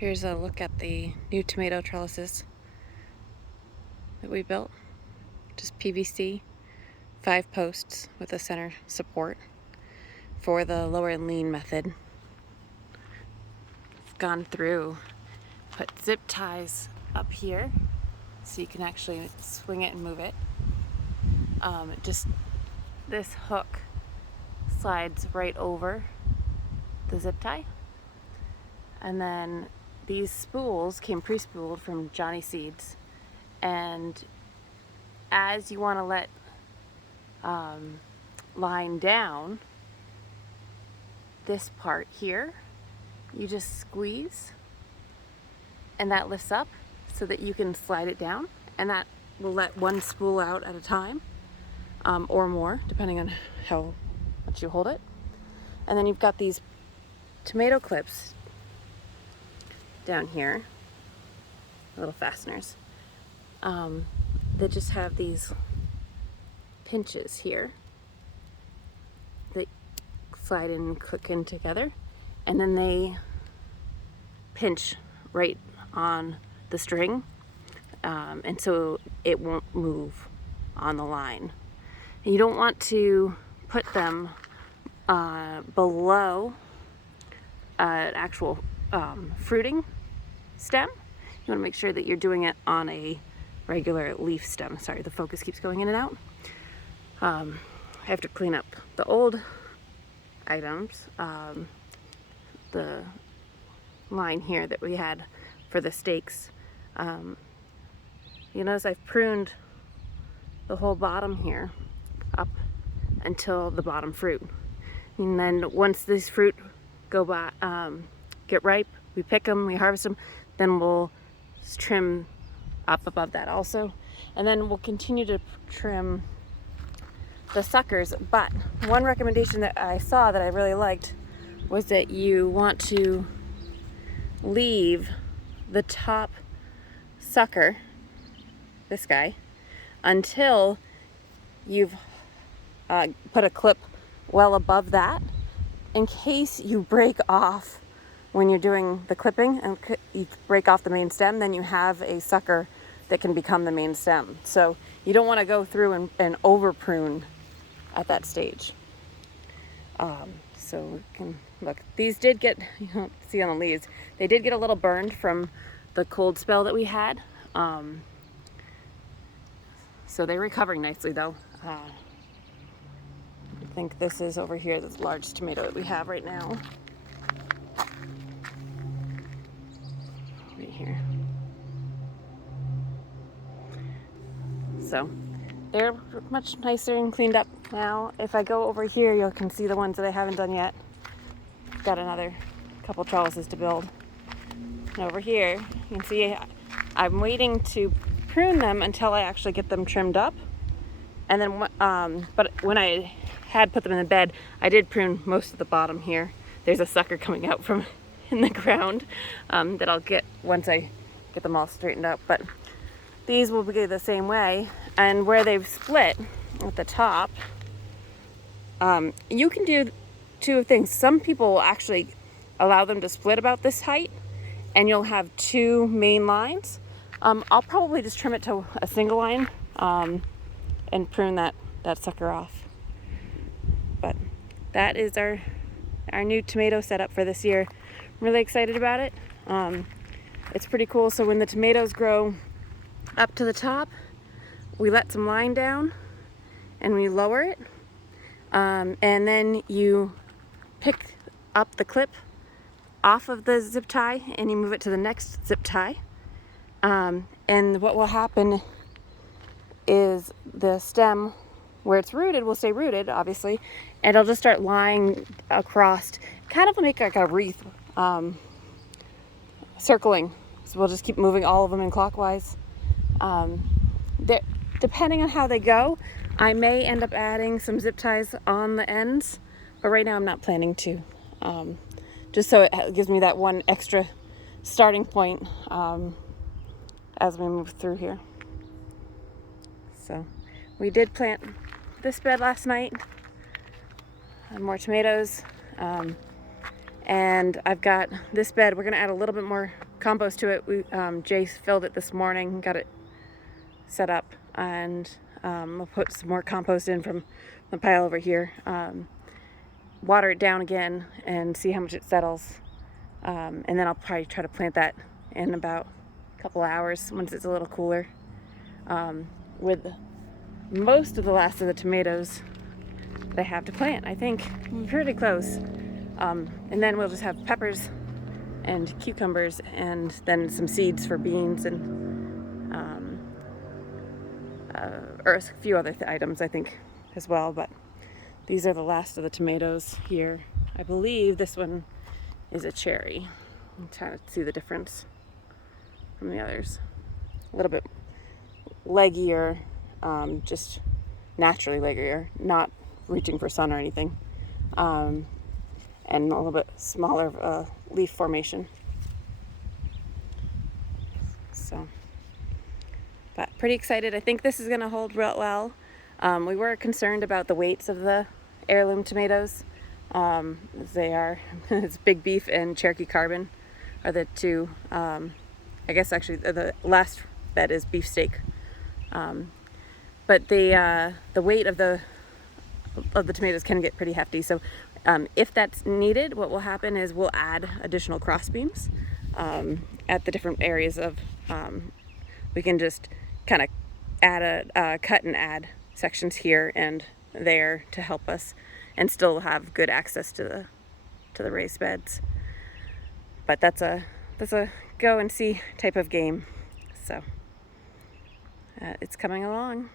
Here's a look at the new tomato trellises that we built. Just PVC, 5 posts with a center support for the lower and lean method. It's gone through, put zip ties up here so you can actually swing it and move it. Just this hook slides right over the zip tie, and then these spools came pre-spooled from Johnny Seeds, and as you want to let line down this part here, you just squeeze and that lifts up so that you can slide it down, and that will let one spool out at a time, or more depending on how much you hold it. And then you've got these tomato clips down here, little fasteners, that just have these pinches here that slide in and click in together, and then they pinch right on the string, and so it won't move on the line. And you don't want to put them below an actual fruiting stem. You want to make sure that you're doing it on a regular leaf stem. Sorry, the focus keeps going in and out. I have to clean up the old items. The line here that we had for the stakes. You notice I've pruned the whole bottom here up until the bottom fruit. And then once these fruit go by, get ripe, we pick them, we harvest them, then we'll trim up above that also. And then we'll continue to trim the suckers. But one recommendation that I saw that I really liked was that you want to leave the top sucker, this guy, until you've put a clip well above that, in case you break off when you're doing the clipping and you break off the main stem, then you have a sucker that can become the main stem. So you don't want to go through and over prune at that stage. So we can look, these did get, you don't see on the leaves, they did get a little burned from the cold spell that we had. So they're recovering nicely though. I think this is over here, this large tomato that we have right now. Right here. So they're much nicer and cleaned up now. If I go over here, you can see the ones that I haven't done yet. Got another couple trellises to build. And over here, you can see I'm waiting to prune them until I actually get them trimmed up. And then, but when I had put them in the bed, I did prune most of the bottom here. There's a sucker coming out from in the ground that I'll get once I get them all straightened up. But these will be the same way. And where they've split at the top, you can do two things. Some people will actually allow them to split about this height, and you'll have 2 main lines. I'll probably just trim it to a single line and prune that sucker off. But that is our new tomato setup for this year. I'm really excited about it. It's pretty cool. So when the tomatoes grow up to the top, we let some line down and we lower it, and then you pick up the clip off of the zip tie and you move it to the next zip tie, and what will happen is the stem where it's rooted will stay rooted, obviously, and it'll just start lying across, kind of make like a wreath, circling. So we'll just keep moving all of them in clockwise. Depending on how they go, I may end up adding some zip ties on the ends, but right now I'm not planning to, just so it gives me that one extra starting point as we move through here. So we did plant this bed last night, more tomatoes, And I've got this bed. We're gonna add a little bit more compost to it. Jace filled it this morning, got it set up, and we'll put some more compost in from the pile over here. Water it down again and see how much it settles. And then I'll probably try to plant that in about a couple hours once it's a little cooler. With most of the last of the tomatoes that I have to plant, I think I'm pretty close. And then we'll just have peppers and cucumbers and then some seeds for beans and or a few other items I think as well. But these are the last of the tomatoes here. I believe this one is a cherry. I'm trying to see the difference from the others. A little bit leggier, just naturally leggier, not reaching for sun or anything. And a little bit smaller leaf formation. So, but pretty excited. I think this is going to hold real well. We were concerned about the weights of the heirloom tomatoes. They are, it's Big Beef and Cherokee Carbon are the two. I guess actually the last bed is beefsteak. But the weight of the tomatoes can get pretty hefty. So if that's needed, what will happen is we'll add additional cross beams at the different areas of. We can just kind of add cut and add sections here and there to help us, and still have good access to the raised beds. But that's a go and see type of game. So it's coming along.